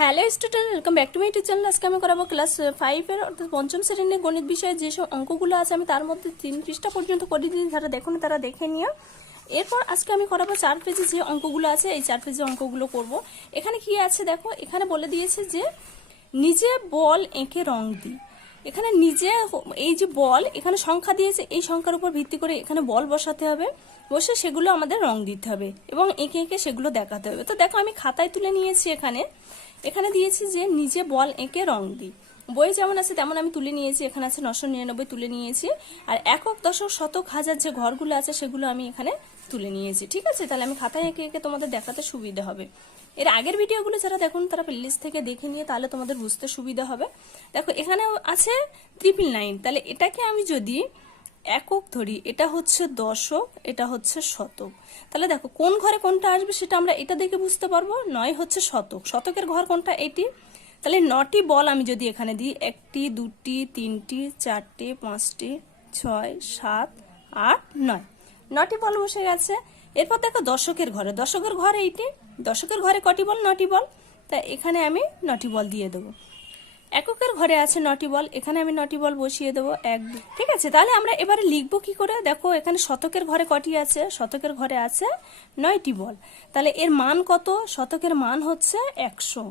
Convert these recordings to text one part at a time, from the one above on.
Hello student, welcome back to my YouTube channel. আজকে আমি করাবো ক্লাস 5-এর অর্থাৎ পঞ্চম শ্রেণীর গণিত বিষয়ে যেসব অঙ্কগুলো আছে আমি তার মধ্যে 3 পৃষ্ঠা পর্যন্ত করে দিই। যারা দেখুন তারা দেখে নিও। এরপর আজকে আমি করাবো 4 পেজে যে অঙ্কগুলো আছে, এই 4 পেজে অঙ্কগুলো করব। এখানে কি আছে দেখো, এখানে বলে দিয়েছে যে নিজে বল এঁকে রং দিই। এখানে নিজে এই যে বল, এখানে সংখ্যা দিয়েছে, এই সংখ্যার উপর ভিত্তি করে এখানে বল বসাতে হবে, বসে সেগুলো আমাদের রং দিতে হবে এবং এঁকে এঁকে সেগুলো দেখাতে হবে। তো দেখো আমি খাতায় তুলে নিয়েছি। এখানে দিয়েছি যে নিজে বল এঁকে রং দিই। বই যেমন আছে তেমন আমি তুলে নিয়েছি। এখানে আছে 999 তুলে নিয়েছি। আর একক, দশক, শতক, হাজার যে ঘরগুলো আছে সেগুলো আমি এখানে তুলে নিয়েছি। ঠিক আছে, তাহলে আমি খাতায় এঁকে এঁকে তোমাদের দেখাতে সুবিধা হবে। এর আগের ভিডিওগুলো যারা দেখুন তারা প্লেলিস্ট থেকে দেখে নিয়ে তাহলে তোমাদের বুঝতে সুবিধা হবে। দেখো এখানে আছে 999, তাহলে এটাকে আমি যদি একক ধরি, এটা হচ্ছে দশক, এটা হচ্ছে শতক। তাহলে দেখো কোন ঘরে কোনটা আসবে সেটা আমরা এটা দেখে বুঝতে পারবো। 9 হচ্ছে শতক, শতকের ঘর কোনটা? এটি। তাহলে 9টি বল আমি যদি এখানে দিই, 1টি 2টি 3টি 4টি 5টি 6 7 8 9, 9টি বল বসে গেছে। এরপর দেখো দশকের ঘরে এইটি, দশকের ঘরে কটি বল? 9টি বল। তা এখানে আমি 9টি বল দিয়ে দেবো। এককের ঘরে আছে 9টি বল, এখানে আমি 9টি বল বসিয়ে দেবো। 1 2। ঠিক আছে, তাহলে আমরা এবারে লিখবো কি করে? দেখো এখানে শতকের ঘরে কটি আছে? শতকের ঘরে আছে 9টি বল। তাহলে এর মান কত? শতকের মান হচ্ছে 100।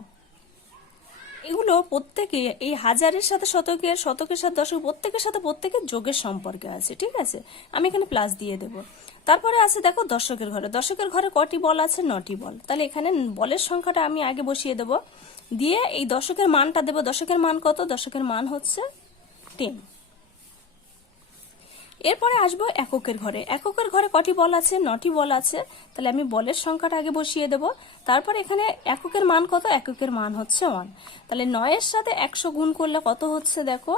এগুলো প্রত্যেকে এই হাজারের সাথে শতকের, শতকের সাথে দশক, প্রত্যেকের যোগের সম্পর্কে আছে। ঠিক আছে, আমি এখানে প্লাস দিয়ে দেব। তারপরে আছে দেখো দশকের ঘরে কটি বল আছে? 9টি বল। তাহলে এখানে বলের সংখ্যাটা আমি আগে বসিয়ে দেব, দিয়ে এই দশকের মানটা দেব। দশকের মান কত? দশকের মান হচ্ছে 10। এরপরে আসবো এককের ঘরে কটি বল আছে? 9টি বল আছে। তাহলে আমি বলের সংখ্যাটা আগে বসিয়ে দেব। তারপর এখানে এককের মান কত? এককের মান হচ্ছে 1। তাহলে 9-এর সাথে 100 গুণ করলে কত হচ্ছে দেখো,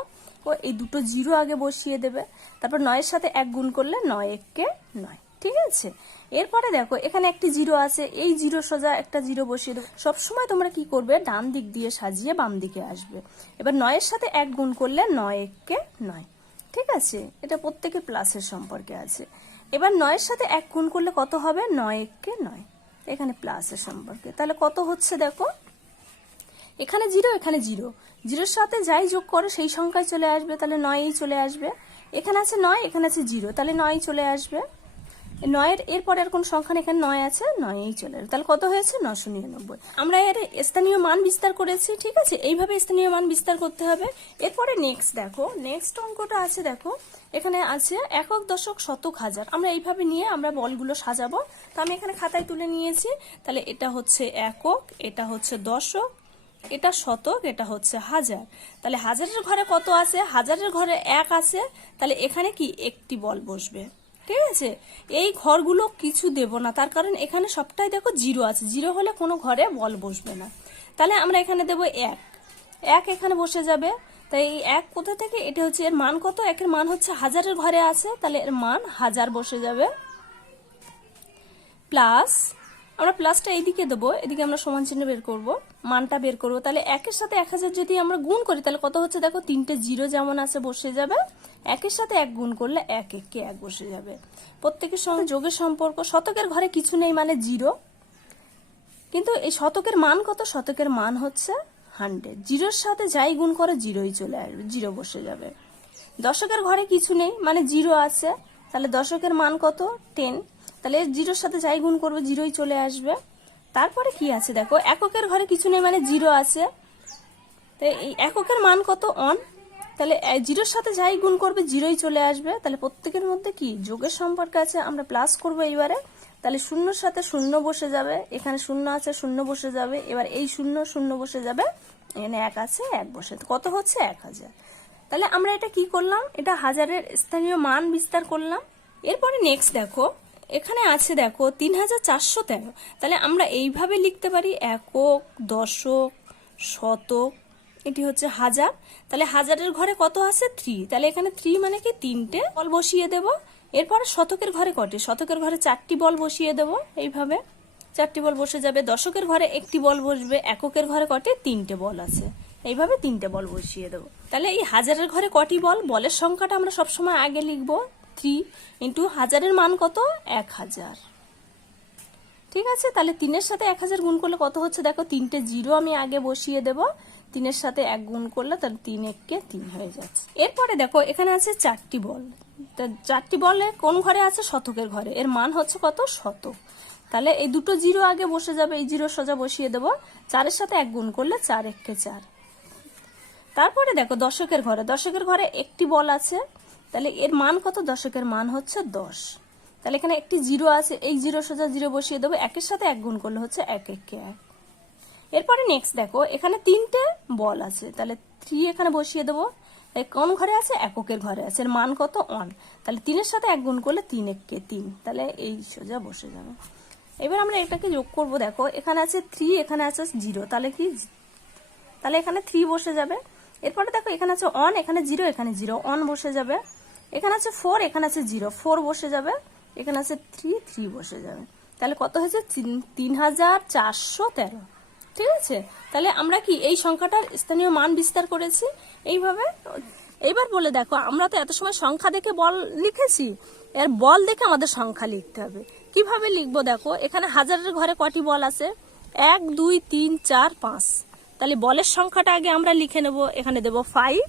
ও এই দুটো জিরো আগে বসিয়ে দেবে। তারপর 9-এর সাথে 1 গুণ করলে 9 1 9। ঠিক আছে, এরপরে দেখো এখানে একটি জিরো আছে, এই জিরো সোজা একটা জিরো বসিয়ে দেবো। সবসময় তোমরা কি করবে? ডান দিক দিয়ে সাজিয়ে বাম দিকে আসবে। এবার 9-এর সাথে 1 গুণ করলে 9 1 9। ঠিক আছে, এটা প্রত্যেকের প্লাসের সম্পর্কে আছে। এবার 9-এর সাথে 1 গুণ করলে কত হবে? 9 1 9, এখানে প্লাসের সম্পর্কে। তাহলে কত হচ্ছে দেখো, এখানে জিরো, এখানে জিরো, জিরোর সাথে যাই যোগ করো সেই সংখ্যায় চলে আসবে। তাহলে 9ই চলে আসবে। এখানে আছে 9, এখানে আছে জিরো, তাহলে 9ই চলে আসবে। 9-এর এরপরে আর কোন সংখ্যা নেই, এখানে 9 আছে, 9ই চলে আসবে। তাহলে কত হয়েছে? 999। আমরা এর স্থানীয় মান বিস্তার করেছি। ঠিক আছে, এইভাবে স্থানীয় মান বিস্তার করতে হবে। এরপরে নেক্সট দেখো, নেক্সট অঙ্কটা আছে দেখো, এখানে আছে একক, দশক, শতক, হাজার। আমরা এইভাবে নিয়ে আমরা বলগুলো সাজাবো। তো আমি এখানে খাতায় তুলে নিয়েছি। তাহলে এটা হচ্ছে একক, এটা হচ্ছে দশক, এটা শতক, এটা হচ্ছে হাজার। তাহলে হাজারের ঘরে কত আছে? হাজারের ঘরে 1 আছে। তাহলে এখানে কি একটি বল বসবে। ঠিক আছে, এই ঘরগুলো কিছু দেব না, তার কারণ এখানে সবটাই দেখো জিরো আছে। জিরো হলে কোনো ঘরে বল বসবে না। তাহলে আমরা এখানে দেব 1, 1 এখানে বসে যাবে। তাই এই 1 কোথা থেকে? এটা হচ্ছে এর মান কত? একের মান হচ্ছে হাজারের ঘরে আছে, তাহলে এর মান 1000 বসে যাবে। প্লাস আমরা প্লাসটা এইদিকে দেবো, এদিকে আমরা সমান চিহ্ন বের করব, মানটা বের করবো। তাহলে 1-এর সাথে 1000 যদি আমরা গুণ করি তাহলে কত হচ্ছে দেখো, 3টে জিরো যেমন আছে বসে যাবে। 1-এর সাথে 1 গুণ করলে 1 1 1 বসে যাবে। প্রত্যেকের সঙ্গে যোগের সম্পর্ক। শতকের ঘরে কিছু নেই মানে জিরো, কিন্তু এই শতকের মান কত? শতকের মান হচ্ছে 100। জিরোর সাথে যাই গুণ করে জিরোই চলে আসবে, জিরো বসে যাবে। দশকের ঘরে কিছু নেই মানে জিরো আছে, তাহলে দশকের মান কত? 10। তাহলে জিরোর সাথে যাই গুণ করবে জিরোই চলে আসবে। তারপরে কি আছে দেখো, এককের ঘরে কিছু নেই মানে জিরো আছে, তো এই এককের মান কত? 1। তাহলে জিরোর সাথে যাই গুণ করবে জিরোই চলে আসবে। তাহলে প্রত্যেকের মধ্যে কি যোগের সম্পর্ক আছে, আমরা প্লাস করবো এইবারে। তাহলে শূন্যর সাথে শূন্য বসে যাবে, এখানে শূন্য আছে, শূন্য বসে যাবে। এবার এই শূন্য শূন্য বসে যাবে, এখানে 1 আছে, 1 বসে, কত হচ্ছে? 1000। তাহলে আমরা এটা কি করলাম? এটা হাজারের স্থানীয় মান বিস্তার করলাম। এরপরে নেক্সট দেখো, এখানে আছে দেখো 3413। তাহলে আমরা এইভাবে লিখতে পারি, একক, দশক, শতক, এটি হচ্ছে হাজার। তাহলে হাজারের ঘরে কত আছে? 3। তাহলে এখানে 3 মানে কি 3টে বল বসিয়ে দেব। এরপরে শতকের ঘরে কটি? শতকের ঘরে 4টি বল বসিয়ে দেব। এইভাবে 4টি বল বসে যাবে। দশকের ঘরে 1টি বল বসবে। এককের ঘরে কটি? 3টে বল আছে, এইভাবে 3টে বল বসিয়ে দেবো। তাহলে এই হাজারের ঘরে কটি বল? বলের সংখ্যাটা আমরা সবসময় আগে লিখবো, 3 ইন্টু হাজারের মান কত? 1000। ঠিক আছে, তাহলে 3-এর সাথে 1000 গুণ করলে কত হচ্ছে দেখো, 3টে জিরো আমি আগে বসিয়ে দেব, 3-এর সাথে 1 গুণ করলে তাহলে 3 1 3 হয়ে যাচ্ছে। এরপরে দেখো এখানে আছে 4টি বল, তা 4টি বলে কোন ঘরে আছে, শতকের ঘরে, এর মান হচ্ছে কত, শতক। তাহলে এই দুটো জিরো আগে বসে যাবে, এই জিরো সোজা বসিয়ে দেবো, 4-এর সাথে 1 গুণ করলে 4 1 4। তারপরে দেখো দশকের ঘরে, দশকের ঘরে একটি বল আছে, তাহলে এর মান কত, দশকের মান হচ্ছে 10। তাহলে এখানে একটি জিরো আছে, এই জিরো সোজা জিরো বসিয়ে দেবো, 1-এর সাথে 1 গুণ করলে হচ্ছে 1 1 1। এরপরে নেক্সট দেখো এখানে 3টে বল আছে, তাহলে 3 এখানে বসিয়ে দেবো, কোন ঘরে আছে, এককের ঘরে আছে, এর মান কত 1। তাহলে 3-এর সাথে 1 গুণ করলে 3 1 3, তাহলে এই সোজা বসে যাবে। এবার আমরা এটাকে যোগ করব, দেখো এখানে আছে 3, এখানে আছে 0, তাহলে কি, তাহলে এখানে 3 বসে যাবে। এরপরে দেখো এখানে আছে 1, এখানে 0, এখানে 0, 1 বসে যাবে। এখানে আছে 4, এখানে আছে 0, 4 বসে যাবে। এখানে আছে 3, 3 বসে যাবে। তাহলে কত হয়েছে, 3413। ঠিক আছে, তাহলে আমরা কি এই সংখ্যাটার স্থানীয় মান বিস্তার করেছি এইভাবে। এইবার বলে দেখো, আমরা তো এত সময় সংখ্যা দেখে বল লিখেছি, এর বল দেখে আমাদের সংখ্যা লিখতে হবে। কিভাবে লিখবো দেখো, এখানে হাজারের ঘরে কটি বল আছে, 1 2 3 4 5। তাহলে বলের সংখ্যাটা আগে আমরা লিখে নেব, এখানে দেব 5,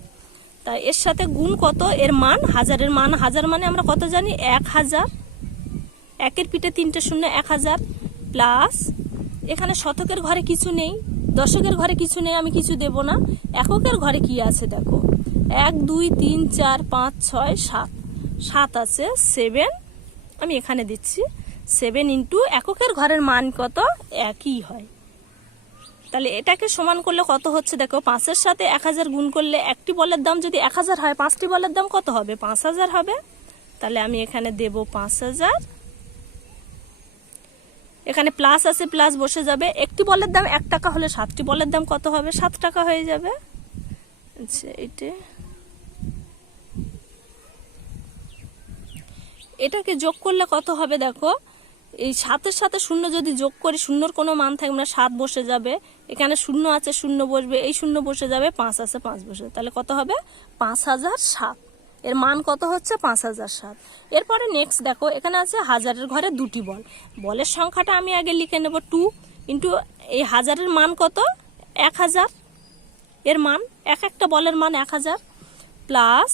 তাই এর সাথে গুণ কত, এর মান, হাজারের মান, হাজার মানে আমরা কত জানি, 1000, 1-এর পিঠে 3টে শূন্য, 1000, প্লাস এখানে শতকের ঘরে কিছু নেই, দশকের ঘরে কিছু নেই, আমি কিছু দেব না। এককের ঘরে কি আছে দেখো, 1 2 3 4 5 6 7, 7 আছে, 7 আমি এখানে দিচ্ছি, 7 ইন্টু এককের ঘরের মান কত, একই হয়। তাহলে এটাকে সমান করলে কত হচ্ছে দেখো, 5-এর সাথে 1000 গুণ করলে একটি বলের দাম যদি 1000 হয়, 5টি বলের দাম কত হবে, 5000 হবে। তাহলে আমি এখানে দেব 5000, এখানে প্লাস আছে, প্লাস বসে যাবে। একটি বলের দাম 1 টাকা হলে 7টি বলের দাম কত হবে, 7 টাকা হয়ে যাবে। আচ্ছা, এটাকে যোগ করলে কত হবে দেখো, এই 7-এর সাথে 0 যদি যোগ করি, শূন্যর কোনো মান থাকবে না, 7 বসে যাবে। এখানে 0 আছে, 0 বসবে, এই 0 বসে যাবে, 5 আছে, 5 বসে, তাহলে কত হবে, 5007। এর মান কত হচ্ছে, 5007। এরপরে নেক্সট দেখো, এখানে আছে হাজারের ঘরে 2টি বল, বলের সংখ্যাটা আমি আগে লিখে নেব 2 ইন্টু এই হাজারের মান কত, 1000, এর মান, এক একটা বলের মান 1000, প্লাস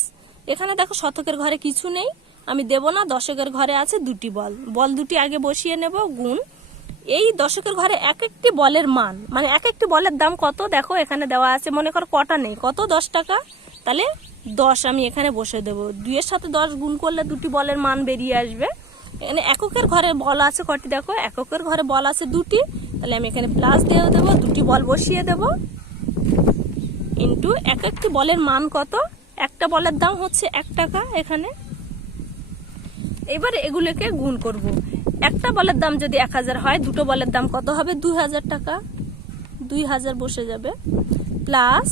এখানে দেখো শতকের ঘরে কিছু নেই, আমি দেব না, দশকের ঘরে আছে 2টি বল, বল 2টি আগে বসিয়ে নেব, গুণ এই দশকের ঘরে এক একটি বলের মান, মানে এক একটি বলের দাম কত দেখো, এখানে দেওয়া আছে, মনে করো কটা নেই, কত, 10 টাকা, তাহলে 10 আমি এখানে বসে দেব। 2-এর সাথে 10 গুণ করলে 2টি বলের মান বেরিয়ে আসবে। এখানে এককের ঘরে বল আছে কটি দেখো, এককের ঘরে বল আছে 2টি, তাহলে আমি এখানে প্লাস দিয়ে দেবো, 2টি বল বসিয়ে দেব, ইন্টু এক একটি বলের মান কত, একটা বলের দাম হচ্ছে 1 টাকা এখানে। এবার এগুলোকে গুণ করব, একটা বলের দাম যদি 1000 হয়, দুটো বলের দাম কত হবে, 2000 টাকা, 2000 বসে যাবে, প্লাস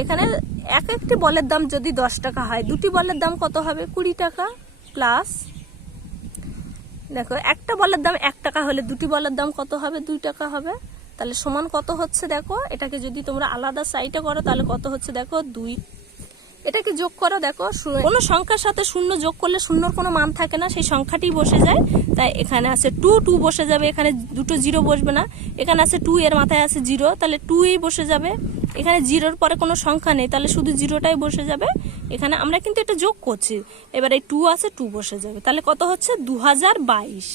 এখানে এক একটি বলের দাম যদি 10 টাকা হয়, দুটি বলের দাম কত হবে, 20 টাকা, প্লাস দেখো একটা বলের দাম 1 টাকা হলে দুটি বলের দাম কত হবে, 2 টাকা হবে। তাহলে সমান কত হচ্ছে দেখো, এটাকে যদি তোমরা আলাদা সাইডে করো তাহলে কত হচ্ছে দেখো, 2। এটাকে যোগ করো, দেখো কোনো সংখ্যার সাথে 0 যোগ করলে 0-র কোনো মান থাকে না, সেই সংখ্যাটি বসে যায়। তাই এখানে আছে 2, 2 বসে যাবে, এখানে দুটো 0 বসবে না, এখানে আছে 2, এর মাথায় আছে 0, তাহলে 2ই বসে যাবে। এখানে 0-র পরে কোনো সংখ্যা নেই, তাহলে শুধু 0টাই বসে যাবে। এখানে আমরা কিন্তু এটা যোগ করছি, এবার এই 2 আছে, 2 বসে যাবে, তাহলে কত হচ্ছে 2022,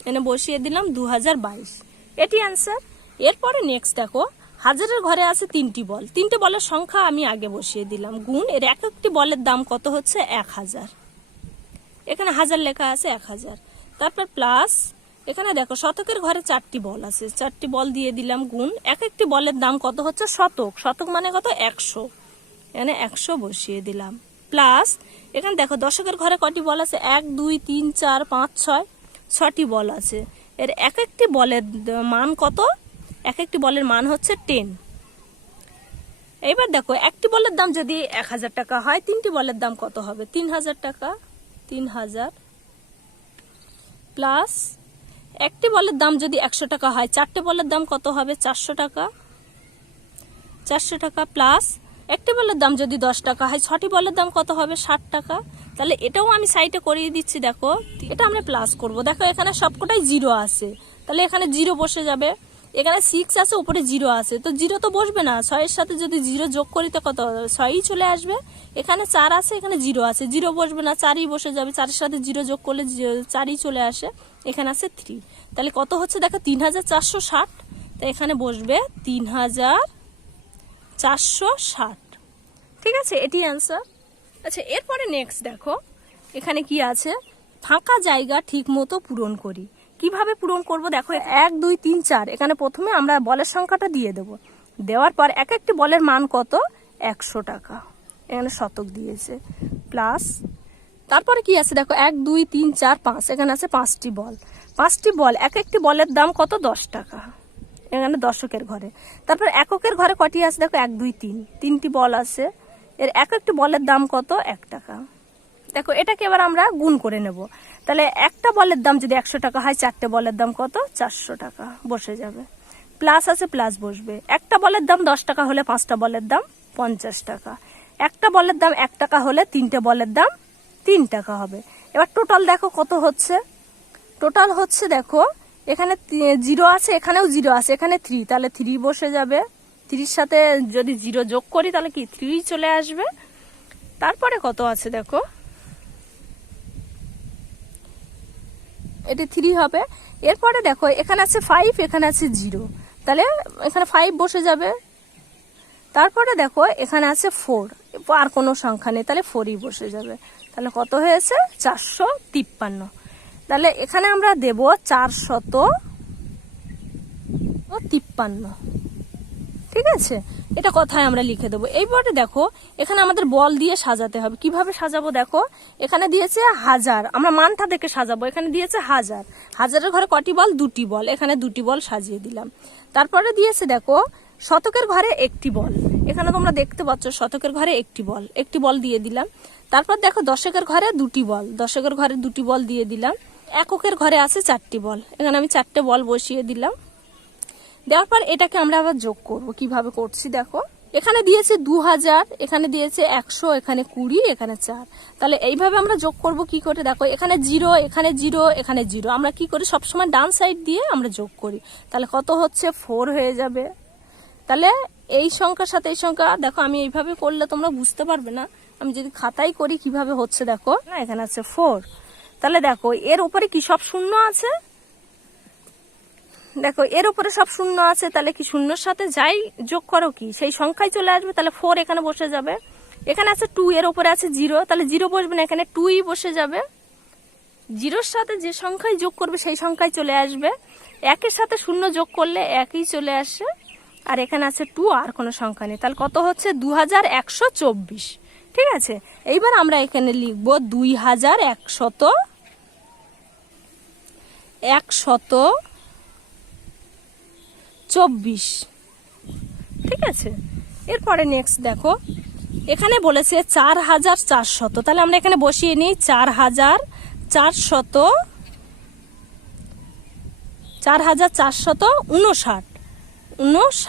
এখানে বসিয়ে দিলাম 2022, এটি অ্যান্সার। এরপরে নেক্সট দেখো, হাজারের ঘরে আছে 3টি বল, 3টে বলের সংখ্যা আমি আগে বসিয়ে দিলাম, গুণ এর এক একটি বলের দাম কত হচ্ছে 1000, এখানে হাজার লেখা আছে 1000, তারপর প্লাস এখানে দেখো শতকের ঘরে 4টি বল আছে, 4টি বল দিয়ে দিলাম, গুণ এক একটি বলের দাম কত হচ্ছে শতক, শতক মানে কত 100, এখানে 100 বসিয়ে দিলাম, প্লাস এখানে দেখো দশকের ঘরে কটি বল আছে, 1 2 3 4 5 6, 6টি বল আছে, এর এক একটি বলের মান কত, এক একটি বলের মান হচ্ছে 10। এবার দেখো একটি বলের দাম যদি 1000 টাকা হয়, 3টি বলের দাম কত হবে, 3000 টাকা, 3000, প্লাস একটি বলের দাম যদি 100 টাকা হয়, 4টে বলের দাম কত হবে, 400 টাকা, 400 টাকা, প্লাস একটি বলের দাম যদি 10 টাকা হয়, 6টি বলের দাম কত হবে, 60 টাকা। তাহলে এটাও আমি সাইডে করিয়ে দিচ্ছি, দেখো এটা আমরা প্লাস করব, দেখো এখানে সবকটাই 0 আছে, তাহলে এখানে 0 বসে যাবে। এখানে 6 আছে, উপরে 0 আছে, তো 0 তো বসবে না। 6-এর সাথে যদি 0 যোগ করি তো কত, 6ই চলে আসবে। এখানে 4 আছে, এখানে 0 আছে, 0 বসবে না, 4ই বসে যাবে। 4-এর সাথে 0 যোগ করলে 4ই চলে আসে। এখানে আছে 3, তাহলে কত হচ্ছে দেখো 3460। তো এখানে বসবে 3460। ঠিক আছে, এটি অ্যান্সার। আচ্ছা, এরপরে নেক্সট দেখো এখানে কি আছে, ফাঁকা জায়গা ঠিক মতো পূরণ করি। কিভাবে পূরণ করব দেখো, 1 2 3 4, এখানে প্রথমে আমরা বলের সংখ্যাটা দিয়ে দেব। দেওয়ার পর এক একটি বলের মান কত, 100 টাকা, এখানে শতক দিয়েছে, প্লাস তারপরে কি আছে দেখো 1 2 3 4 5, এখানে আছে 5টি বল। 5টি বল, এক একটি বলের দাম কত, 10 টাকা, এখানে দশকের ঘরে। তারপর এককের ঘরে কটি আছে দেখো 1 2 3, 3টি বল আছে, এর এক একটি বলের দাম কত, 1 টাকা। দেখো এটাকে এবার আমরা গুণ করে নেব। তাহলে একটা বলের দাম যদি 100 টাকা হয়, 4টে বলের দাম কত, 400 টাকা বসে যাবে। প্লাস আছে, প্লাস বসবে। একটা বলের দাম 10 টাকা হলে 5টা বলের দাম 50 টাকা। একটা বলের দাম 1 টাকা হলে 3টে বলের দাম 3 টাকা হবে। এবার টোটাল দেখো কত হচ্ছে, টোটাল হচ্ছে দেখো এখানে 0 আছে, এখানেও 0 আছে, এখানে 3, তাহলে 3 বসে যাবে। 3-এর সাথে যদি 0 যোগ করি তাহলে কি 3 চলে আসবে। তারপরে কত আছে দেখো, এটি 3 হবে। এরপরে দেখো এখানে আছে 5, এখানে আছে 0, তাহলে এখানে 5 বসে যাবে। তারপরে দেখো এখানে আছে 4, আর কোনো সংখ্যা নেই, তাহলে 4ই বসে যাবে। তাহলে কত হয়েছে, 453। তাহলে এখানে আমরা দেব 453। ঠিক আছে, এটা কথায় আমরা লিখে দেবো। এইবারে দেখো এখানে আমাদের বল দিয়ে সাজাতে হবে। কিভাবে সাজাবো দেখো, এখানে দিয়েছে 1000, আমরা মানটা দেখে সাজাবো। এখানে দিয়েছে 1000, 1000-এর ঘরে কটি বল, 2টি বল, এখানে 2টি বল সাজিয়ে দিলাম। তারপরে দিয়েছে দেখো শতকের ঘরে 1টি বল, এখানে তোমরা দেখতে পাচ্ছ শতকের ঘরে 1টি বল, 1টি বল দিয়ে দিলাম। তারপর দেখো দশকের ঘরে 2টি বল, দশকের ঘরে 2টি বল দিয়ে দিলাম। এককের ঘরে আছে 4টি বল, এখানে আমি 4টে বল বসিয়ে দিলাম। দেওয়ার পর এটাকে আমরা আবার যোগ করব। কিভাবে করছি দেখো, এখানে দিয়েছে 2000, এখানে দিয়েছে 100, এখানে 20, এখানে 4। তাহলে এইভাবে আমরা যোগ করব কি করে দেখো, এখানে 0, এখানে 0, এখানে 0, আমরা কি করি সবসময় ডান সাইড দিয়ে আমরা যোগ করি। তাহলে কত হচ্ছে, 4 হয়ে যাবে। তাহলে এই সংখ্যার সাথে এই সংখ্যা দেখো, আমি এইভাবে করলে তোমরা বুঝতে পারবে না, আমি যদি খাতায় করি কিভাবে হচ্ছে দেখো না, এখানে আছে 4। তাহলে দেখো এর উপরে কি সব শূন্য আছে, দেখো এর উপরে সব শূন্য আছে, তাহলে কি শূন্যর সাথে যাই যোগ করো কি সেই সংখ্যায় চলে আসবে। তাহলে 4 এখানে বসে যাবে। এখানে আছে 2, এর উপরে আছে 0, তাহলে 0 বসবে না, এখানে 2ই বসে যাবে। 0-এর সাথে যে সংখ্যায় যোগ করবে সেই সংখ্যায় চলে আসবে। 1-এর সাথে 0 যোগ করলে 1ই চলে আসে। আর এখানে আছে 2, আর কোনো সংখ্যা নেই। তাহলে কত হচ্ছে, 2124। ঠিক আছে, এইবার আমরা এখানে লিখবো 2124। ঠিক আছে, এরপরে নেক্সট দেখো এখানে বলেছে 4400, তাহলে আমরা এখানে বসিয়ে নিই 4459।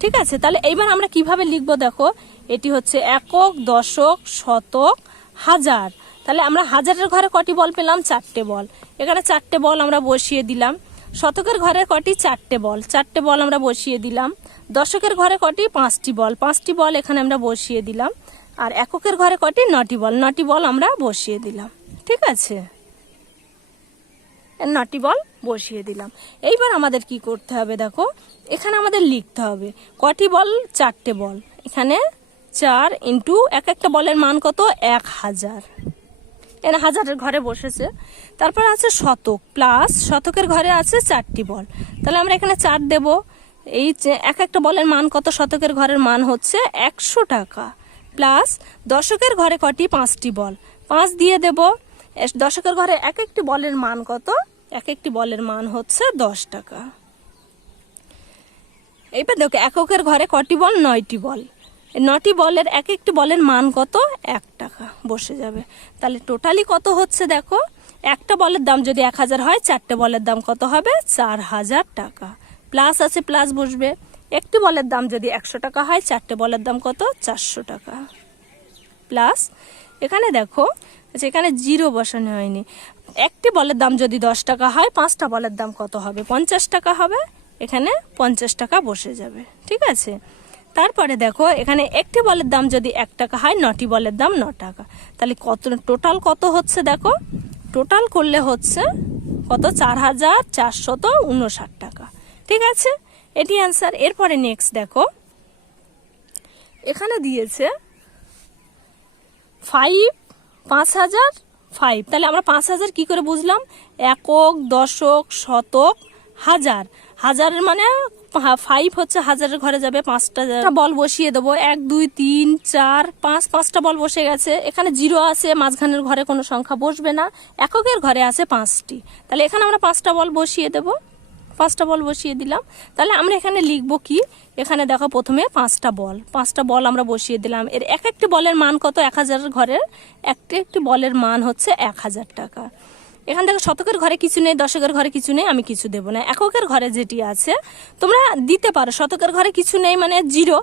ঠিক আছে, তাহলে এইবার আমরা কিভাবে লিখবো দেখো, এটি হচ্ছে একক, দশক, শতক, হাজার। তাহলে আমরা হাজারের ঘরে কটি বল পেলাম, 4টে বল, এখানে 4টে বল আমরা বসিয়ে দিলাম। শতকের ঘরে কটি, 4টে বল, 4টে বল আমরা বসিয়ে দিলাম। দশকের ঘরে কটি, 5টি বল, 5টি বল এখানে আমরা বসিয়ে দিলাম। আর এককের ঘরে কটি, 9টি বল, 9টি বল আমরা বসিয়ে দিলাম। ঠিক আছে, 9টি বল বসিয়ে দিলাম। এইবার আমাদের কি করতে হবে দেখো, এখানে আমাদের লিখতে হবে কটি বল, 4টে বল, এখানে 4 ইন্টু এক একটা বলের মান কত, 1000, এখানে হাজারের ঘরে বসেছে। তারপর আছে শতক, প্লাস শতকের ঘরে আছে 4টি বল, তাহলে আমরা এখানে 4 দেব। এই এক একটা বলের মান কত, শতকের ঘরের মান হচ্ছে 100 টাকা, প্লাস দশকের ঘরে কটি, 5টি বল, 5 দিয়ে দেব। দশকের ঘরে এক একটি বলের মান কত, এক একটি বলের মান হচ্ছে 10 টাকা। এইবার দেখো এককের ঘরে কটি বল, 9টি বল, 9টি বলের এক একটি বলের মান কত, 1 টাকা বসে যাবে। তাহলে টোটালি কত হচ্ছে দেখো, একটা বলের দাম যদি 1000 হয়, 4টে বলের দাম কত হবে, 4000 টাকা। প্লাস আছে, প্লাস বসবে। একটি বলের দাম যদি 100 টাকা হয়, 4টে বলের দাম কত, 400 টাকা। প্লাস এখানে দেখো আচ্ছা, এখানে জিরো বসানো হয়নি। একটি বলের দাম যদি 10 টাকা হয়, 5টা বলের দাম কত হবে? 50 টাকা হবে। এখানে 50 টাকা বসে যাবে, ঠিক আছে। তারপরে দেখো এখানে একটি বলের দাম যদি 1 টাকা হয়, 9টি বলের দাম 9 টাকা। তাহলে কত টোটাল কত হচ্ছে দেখো, টোটাল করলে হচ্ছে কত? 4459 টাকা, ঠিক আছে। এটি অ্যান্সার। এরপরে নেক্সট দেখো, এখানে দিয়েছে 5 5000 5। তাহলে আমরা 5000 কি করে বুঝলাম? একক, দশক, শতক, হাজার। হাজারের মানে 5 হচ্ছে হাজারের ঘরে যাবে, 5টা বল বসিয়ে দেবো। 1 2 3 4 5, 5টা বল বসে গেছে। এখানে জিরো আছে, মাঝখানের ঘরে কোনো সংখ্যা বসবে না। এককের ঘরে আছে 5টি, তাহলে এখানে আমরা 5টা বল বসিয়ে দেবো। 5টা বল বসিয়ে দিলাম। তাহলে আমরা এখানে লিখবো কি? এখানে দেখো প্রথমে 5টা বল আমরা বসিয়ে দিলাম। এর এক একটি বলের মান কত? 1000 ঘরের একটি বলের মান হচ্ছে 1000 টাকা। এখান থেকে শতকের ঘরে কিছু নেই, দশকের ঘরে কিছু নেই, আমি কিছু দেবো না। এককের ঘরে যেটি আছে তোমরা দিতে পারো। শতকের ঘরে কিছু নেই মানে জিরো।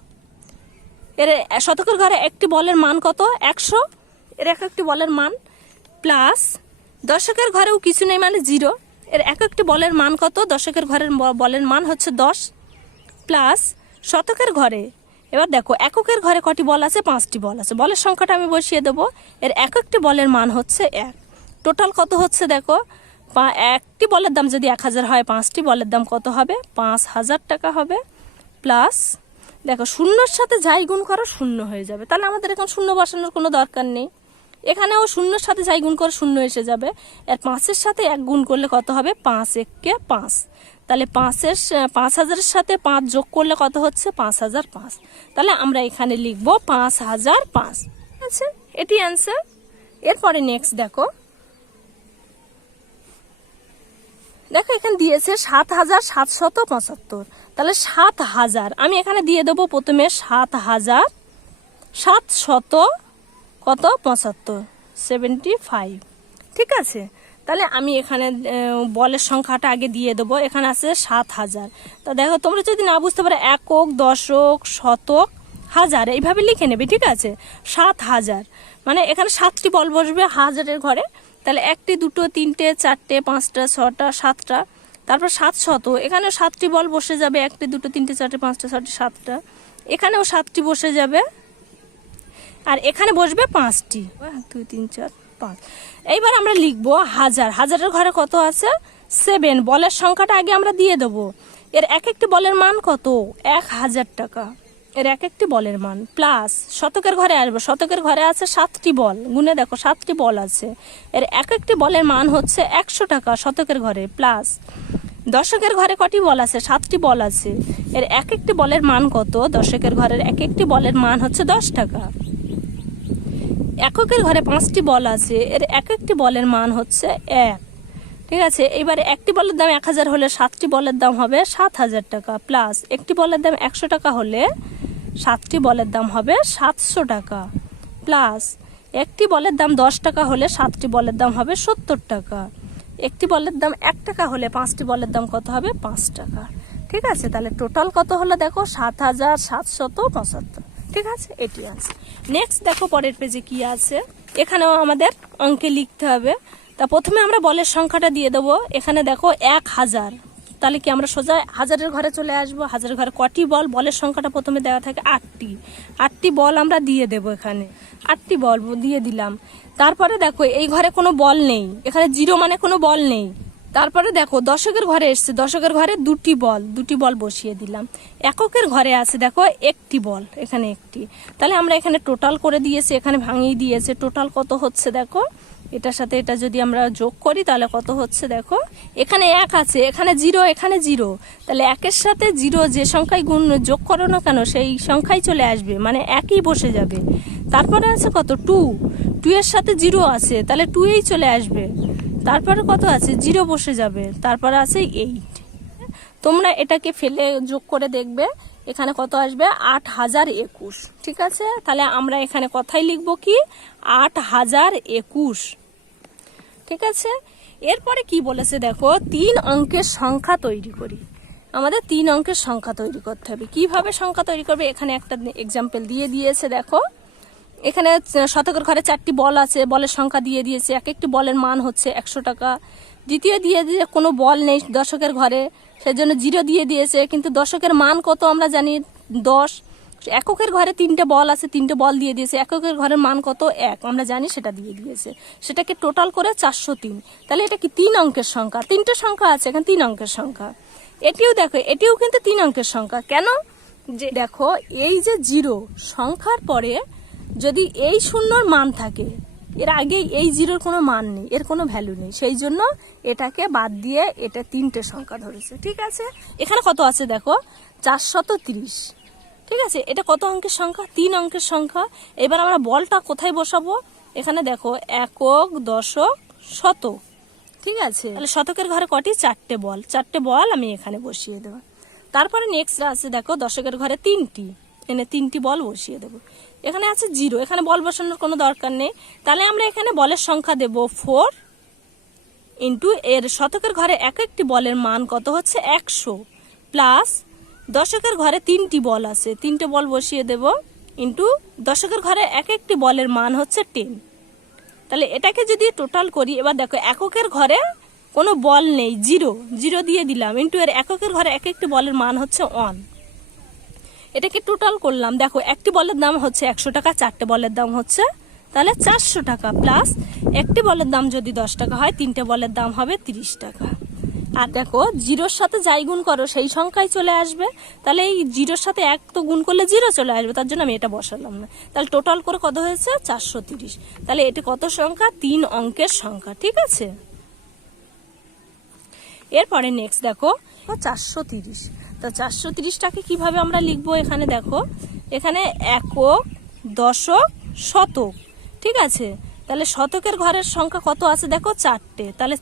এর শতকের ঘরে একটি বলের মান কত? 100, এর এক একটি বলের মান। প্লাস দশকের ঘরেও কিছু নেই মানে জিরো, এর এক একটি বলের মান কত? দশকের ঘরের বলের মান হচ্ছে 10। প্লাস শতকের ঘরে, এবার দেখো এককের ঘরে কটি বল আছে? 5টি বল আছে। বলের সংখ্যাটা আমি বসিয়ে দেবো। এর এক একটি বলের মান হচ্ছে 1। টোটাল কত হচ্ছে দেখো, একটি বলের দাম যদি 1000 হয়, 5টি বলের দাম কত হবে? 5000 টাকা হবে। প্লাস দেখো শূন্যর সাথে যাই গুণ করো শূন্য হয়ে যাবে, তাহলে আমাদের এখন শূন্য বসানোর কোনো দরকার নেই। এখানেও শূন্যর সাথে যাই গুণ করে শূন্য এসে যাবে। এর 5-এর সাথে 1 গুণ করলে কত হবে? 5 1 5। তাহলে 5000-এর সাথে 5 যোগ করলে কত হচ্ছে? 5005। তাহলে আমরা এখানে লিখবো 5005, আচ্ছা, এটি অ্যান্সার। এরপরে নেক্সট দেখো, এখানে দিয়েছে 7775। তাহলে 7000 আমি এখানে দিয়ে দেবো প্রথমে 7775, 75, ঠিক আছে। তাহলে আমি এখানে বলের সংখ্যাটা আগে দিয়ে দেবো। এখানে আছে 7000। তা দেখো তোমরা যদি না বুঝতে পারো, একক, দশক, শতক, হাজার এইভাবে লিখে নেবে, ঠিক আছে। 7000 মানে এখানে 7টি বল বসবে হাজারের ঘরে। তাহলে 1টি 2টো 3টে 4টে 5টা 6টা 7টা। তারপর 700, এখানেও 7টি বল বসে যাবে। 1টি 2টো 3টে 4টে 5টা 6টা 7টা। এখানেও 7টি বসে যাবে, আর এখানে বসবে 5টি। 1 2 3 4 5। এইবার আমরা লিখবো হাজার। হাজারের ঘরে কত আছে? 7। বলের সংখ্যাটা আগে আমরা দিয়ে দেবো। এর এক একটি বলের মান কত? 1000 টাকা, এর এক একটি বলের মান। প্লাস শতকের ঘরে আসবে। শতকের ঘরে আছে 7টি বল, গুনে দেখো 7টি বল আছে। এর এক একটি বলের মান হচ্ছে 100 টাকা শতকের ঘরে। প্লাস দশকের ঘরে কটি বল আছে? 7টি বল আছে। এর এক একটি বলের মান কত? দশকের ঘরের এক একটি বলের মান হচ্ছে 10 টাকা। এককের ঘরে 5টি বল আছে। এর এক একটি বলের মান হচ্ছে 1, ঠিক আছে। এবারে একটি বলের দাম 1000 হলে 7টি বলের দাম হবে 7000 টাকা। প্লাস একটি বলের দাম 100 টাকা হলে 7টি বলের দাম হবে 700 টাকা। প্লাস একটি বলের দাম 10 টাকা হলে 7টি বলের দাম হবে 70 টাকা। একটি বলের দাম 1 টাকা হলে 5টি বলের দাম কত হবে? 5 টাকা, ঠিক আছে। তাহলে টোটাল কত হলো দেখো? 7775, ঠিক আছে, এটি আছে। নেক্সট দেখো পরের পেজে কি আছে। এখানেও আমাদের অঙ্কে লিখতে হবে। তা প্রথমে আমরা বলের সংখ্যাটা দিয়ে দেবো। এখানে দেখো 1000। তাহলে কি আমরা সোজা হাজারের ঘরে চলে আসবো। হাজারের ঘরে কটি বল? বলের সংখ্যাটা প্রথমে দেওয়া থাকে 8টি। 8টি বল আমরা দিয়ে দেবো। এখানে 8টি বল দিয়ে দিলাম। তারপরে দেখো এই ঘরে কোনো বল নেই, এখানে জিরো মানে কোনো বল নেই। তারপরে দেখো দশকের ঘরে এসছে। দশকের ঘরে 2টি বল বসিয়ে দিলাম। এককের ঘরে আছে দেখো 1টি বল, এখানে 1টি। তাহলে আমরা এখানে টোটাল করে দিয়েছি, এখানে ভাঙিয়ে দিয়েছে। টোটাল কত হচ্ছে দেখো, এটার সাথে এটা যদি আমরা যোগ করি তাহলে কত হচ্ছে দেখো। এখানে 1 আছে, এখানে 0, এখানে 0। তাহলে 1-এর সাথে 0 যে সংখ্যায় গুণ যোগ করো না কেন সেই সংখ্যাই চলে আসবে, মানে একই বসে যাবে। তারপরে আছে কত? 2। 2-এর সাথে 0 আছে, তাহলে 2এই চলে আসবে। তারপরে কত আছে? 0 বসে যাবে। তারপরে আছে 8। তোমরা এটাকে ফেলে যোগ করে দেখবে এখানে কত আসবে? 8021, ঠিক আছে। তাহলে আমরা এখানে কথাই লিখবো কি? 8021, ঠিক আছে। এরপরে কি বলেছে দেখো, 3 অঙ্কের সংখ্যা তৈরি করি। আমাদের 3 অঙ্কের সংখ্যা তৈরি করতে হবে। কিভাবে সংখ্যা তৈরি করবে এখানে একটা এক্সাম্পল দিয়ে দিয়েছে দেখো। এখানে শতকের ঘরে 4টি বল আছে, বলের সংখ্যা দিয়ে দিয়েছে, এক একটি বলের মান হচ্ছে 100 টাকা। দ্বিতীয় দিয়ে দিয়ে কোনো বল নেই দশকের ঘরে, সেজন্য 0 দিয়ে দিয়েছে, কিন্তু দশকের মান কত আমরা জানি 10। এককের ঘরে 3টে বল আছে, 3টে বল দিয়ে দিয়েছে, এককের ঘরের মান কত 1 আমরা জানি, সেটা দিয়ে দিয়েছে, সেটাকে টোটাল করে 403। তাহলে এটা কি 3 অঙ্কের সংখ্যা, 3টে সংখ্যা আছে এখানে 3 অঙ্কের সংখ্যা। এটিও দেখো, এটিও কিন্তু 3 অঙ্কের সংখ্যা। কেন? যে দেখো এই যে 0 সংখ্যার পরে যদি এই শূন্যর মান থাকে, এর আগে এই 0-র কোনো মান নেই, এর কোনো ভ্যালু নেই, সেই জন্য এটাকে বাদ দিয়ে এটা 3টে সংখ্যা ধরেছে। ঠিক আছে, এখানে কত আছে দেখো 430। ঠিক আছে, এটা কত অঙ্কের সংখ্যা? 3 অঙ্কের সংখ্যা। এবার আমরা বলটা কোথায় বসাবো? এখানে দেখো একক, দশক, শতক। ঠিক আছে, তাহলে শতকের ঘরে কটি? 4টে বল, 4টে বল আমি এখানে বসিয়ে দেবো। তারপরে নেক্সট আছে দেখো দশকের ঘরে 3টি, এনে 3টি বল বসিয়ে দেবো। এখানে আছে 0, এখানে বল বসানোর কোনো দরকার নেই, তাহলে আমরা এখানে বলের সংখ্যা দেব 4 ইন্টু এর শতকের ঘরে এক একটি বলের মান কত হচ্ছে 100, প্লাস দশকের ঘরে 3টি বল আছে, 3টে বল বসিয়ে দেব, ইন্টু দশকের ঘরে এক একটি বলের মান হচ্ছে 10। তাহলে এটাকে যদি টোটাল করি, এবার দেখো এককের ঘরে কোনো বল নেই, 0 দিয়ে দিলাম, ইন্টু এর এককের ঘরে এক একটি বলের মান হচ্ছে 1। এটাকে টোটাল করলাম, দেখো একটি বলের দাম হচ্ছে 100 টাকা, 4টে বলের দাম হচ্ছে তাহলে 400 টাকা, প্লাস একটি বলের দাম যদি 10 টাকা হয়, 3টে বলের দাম হবে 30 টাকা। আর দেখো 0-র সাথে যাই গুণ করো সেই সংখ্যাই চলে আসবে, তাহলে এই 0-র সাথে 1 তো গুণ করলে 0 চলে আসবে, তার জন্য আমি এটা বসালাম না। তাহলে টোটাল করে কত হয়েছে 430। তাহলে এটি কত সংখ্যা? 3 অঙ্কের সংখ্যা। ঠিক আছে, এরপরে নেক্সট দেখো 430। তো 430টাকে কিভাবে আমরা লিখবো? এখানে দেখো, এখানে একক, দশক, শতক। ঠিক আছে, তাহলে শতকের ঘরের সংখ্যা কত আছে দেখো 4টে, তাহলে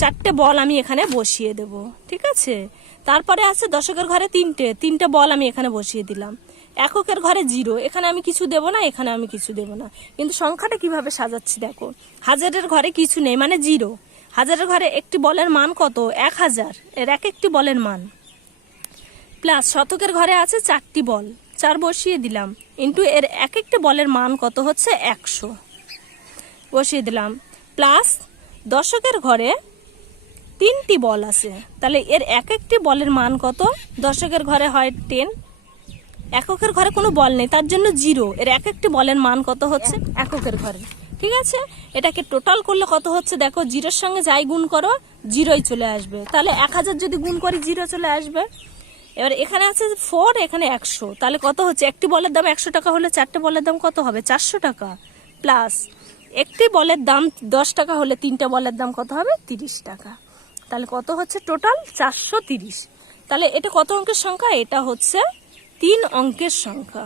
4টে বল আমি এখানে বসিয়ে দেব। ঠিক আছে, তারপরে আছে দশকের ঘরে 3টে বল আমি এখানে বসিয়ে দিলাম। এককের ঘরে 0, এখানে আমি কিছু দেব না, এখানে আমি কিছু দেব না, কিন্তু সংখ্যাটা কিভাবে সাজাচ্ছি দেখো, হাজারের ঘরে কিছু নেই মানে 0, হাজারের ঘরে একটি বলের মান কত 1000, এর এক একটি বলের মান, প্লাস শতকের ঘরে আছে 4টি বল, 4 বসিয়ে দিলাম, ইন্টু এর এক একটি বলের মান কত হচ্ছে 100 বসিয়ে দিলাম, প্লাস দশকের ঘরে 3টি বল আছে, তাহলে এর এক একটি বলের মান কত? দশকের ঘরে হয় 10, এককের ঘরে কোনো বল নেই তার জন্য 0, এর এক একটি বলের মান কত হচ্ছে এককের ঘরে। ঠিক আছে, এটাকে টোটাল করলে কত হচ্ছে দেখো, 0-র সঙ্গে যাই গুণ করো 0ই চলে আসবে, তাহলে 1000 যদি গুণ করি 0 চলে আসবে। এবার এখানে আছে 4, এখানে 100, তাহলে কত হচ্ছে? একটি বলের দাম 100 টাকা হলে 4টে বলের দাম কত হবে? 400 টাকা, প্লাস একটি বলের দাম 10 টাকা হলে 3টে বলের দাম কত হবে? 30 টাকা। তাহলে কত হচ্ছে টোটাল? 430। তাহলে এটা কত অঙ্কের সংখ্যা? এটা হচ্ছে 3 অঙ্কের সংখ্যা।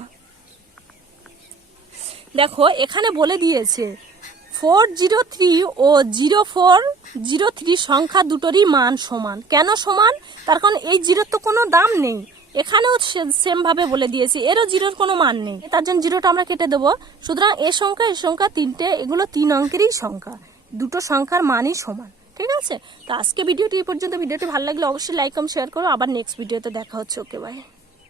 দেখো এখানে বলে দিয়েছে 403 ও 0403 সংখ্যা দুটোরই মান সমান। কেন সমান? তার কারণ এই 0-র তো কোনো দাম নেই, এখানেও সেম ভাবে বলে দিয়েছি, এরও 0-র কোনো মান নেই, তার জন্য 0টা আমরা কেটে দেবো। সুতরাং এই সংখ্যা 3টে, এগুলো 3 অঙ্কেরই সংখ্যা, দুটো সংখ্যার মানই সমান। ঠিক আছে, তো আজকে ভিডিওটি এই পর্যন্ত। ভিডিওটি ভালো লাগলে অবশ্যই লাইক কমেন্ট শেয়ার করো, আবার নেক্সট ভিডিওতে দেখা হচ্ছে। ওকে, বাই।